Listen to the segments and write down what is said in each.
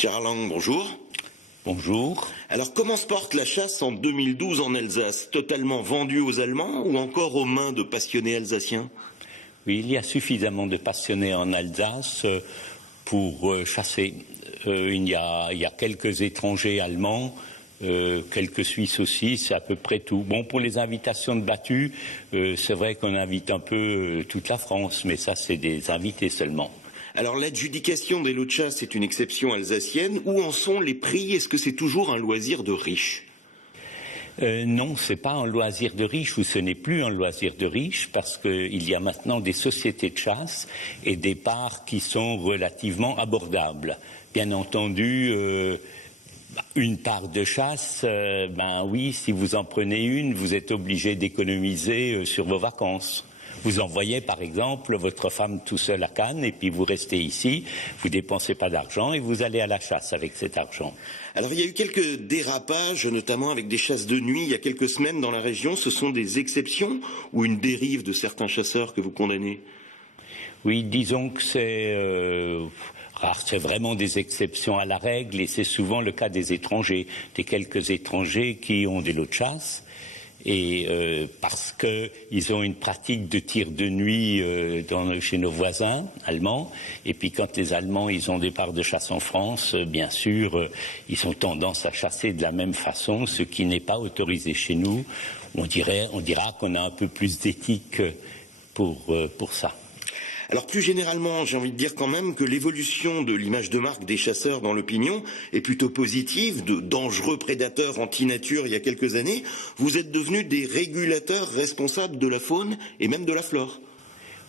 Gérard Lang, bonjour. Bonjour. Alors comment se porte la chasse en 2012 en Alsace? Totalement vendue aux Allemands ou encore aux mains de passionnés alsaciens? Oui, il y a suffisamment de passionnés en Alsace pour chasser. Il y a quelques étrangers allemands, quelques Suisses aussi, c'est à peu près tout. Bon, pour les invitations de battue, c'est vrai qu'on invite un peu toute la France, mais ça c'est des invités seulement. Alors l'adjudication des lots de chasse est une exception alsacienne. Où en sont les prix? Est-ce que c'est toujours un loisir de riches? Non, c'est pas un loisir de riches, ou ce n'est plus un loisir de riches, parce qu'il y a maintenant des sociétés de chasse et des parts qui sont relativement abordables. Bien entendu, une part de chasse, oui, si vous en prenez une, vous êtes obligé d'économiser sur vos vacances. Vous envoyez par exemple votre femme tout seul à Cannes et puis vous restez ici, vous dépensez pas d'argent et vous allez à la chasse avec cet argent. Alors il y a eu quelques dérapages, notamment avec des chasses de nuit il y a quelques semaines dans la région. Ce sont des exceptions ou une dérive de certains chasseurs que vous condamnez? Oui, disons que c'est rare, c'est vraiment des exceptions à la règle et c'est souvent le cas des étrangers, des quelques étrangers qui ont des lots de chasse. Et parce qu'ils ont une pratique de tir de nuit chez nos voisins allemands, et puis quand les Allemands ils ont des parts de chasse en France, bien sûr, ils ont tendance à chasser de la même façon, ce qui n'est pas autorisé chez nous. On dira qu'on a un peu plus d'éthique pour ça. Alors plus généralement, j'ai envie de dire quand même que l'évolution de l'image de marque des chasseurs dans l'opinion est plutôt positive. De dangereux prédateurs anti-nature il y a quelques années, vous êtes devenus des régulateurs responsables de la faune et même de la flore.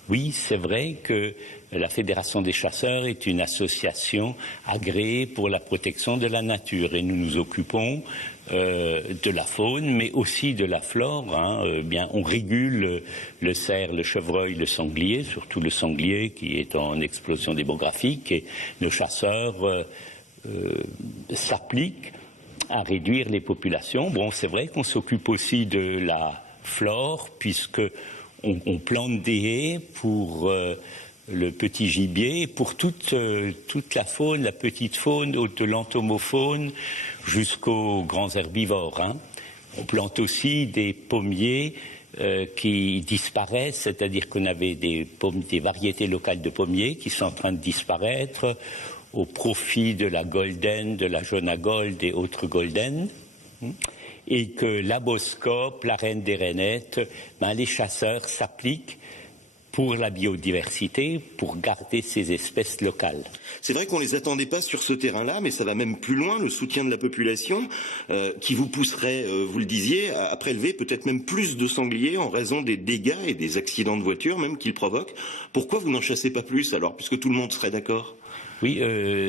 Oui, c'est vrai que la Fédération des chasseurs est une association agréée pour la protection de la nature et nous nous occupons de la faune mais aussi de la flore. On régule le cerf, le chevreuil, le sanglier, surtout le sanglier qui est en explosion démographique, et nos chasseurs s'appliquent à réduire les populations. Bon, c'est vrai qu'on s'occupe aussi de la flore puisque on plante des haies pour le petit gibier, pour toute la faune, la petite faune, de l'entomofaune jusqu'aux grands herbivores. On plante aussi des pommiers qui disparaissent, c'est-à-dire qu'on avait des variétés locales de pommiers qui sont en train de disparaître au profit de la golden, de la jaune à gold et autres golden. Et que la boscope, la reine des rainettes, les chasseurs s'appliquent pour la biodiversité, pour garder ces espèces locales. C'est vrai qu'on ne les attendait pas sur ce terrain-là, mais ça va même plus loin, le soutien de la population, qui vous pousserait, vous le disiez, à prélever peut-être même plus de sangliers en raison des dégâts et des accidents de voiture même qu'ils provoquent. Pourquoi vous n'en chassez pas plus alors, puisque tout le monde serait d'accord ? Oui,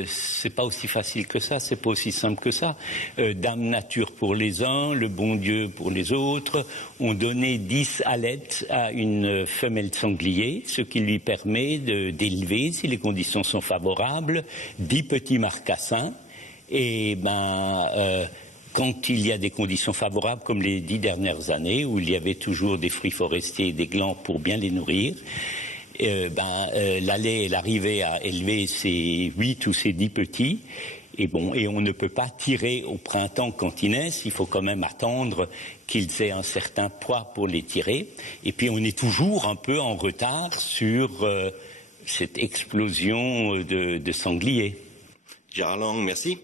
c'est pas aussi facile que ça, c'est pas aussi simple que ça. Dame Nature pour les uns, le bon Dieu pour les autres, ont donné 10 ailettes à une femelle sanglier, ce qui lui permet d'élever, si les conditions sont favorables, 10 petits marcassins. Et quand il y a des conditions favorables, comme les 10 dernières années, où il y avait toujours des fruits forestiers et des glands pour bien les nourrir, l'allée, elle arrivait à élever ses 8 ou ses 10 petits, et on ne peut pas tirer au printemps quand ils naissent, il faut quand même attendre qu'ils aient un certain poids pour les tirer, et puis on est toujours un peu en retard sur cette explosion de sangliers. Gérard Lang, merci.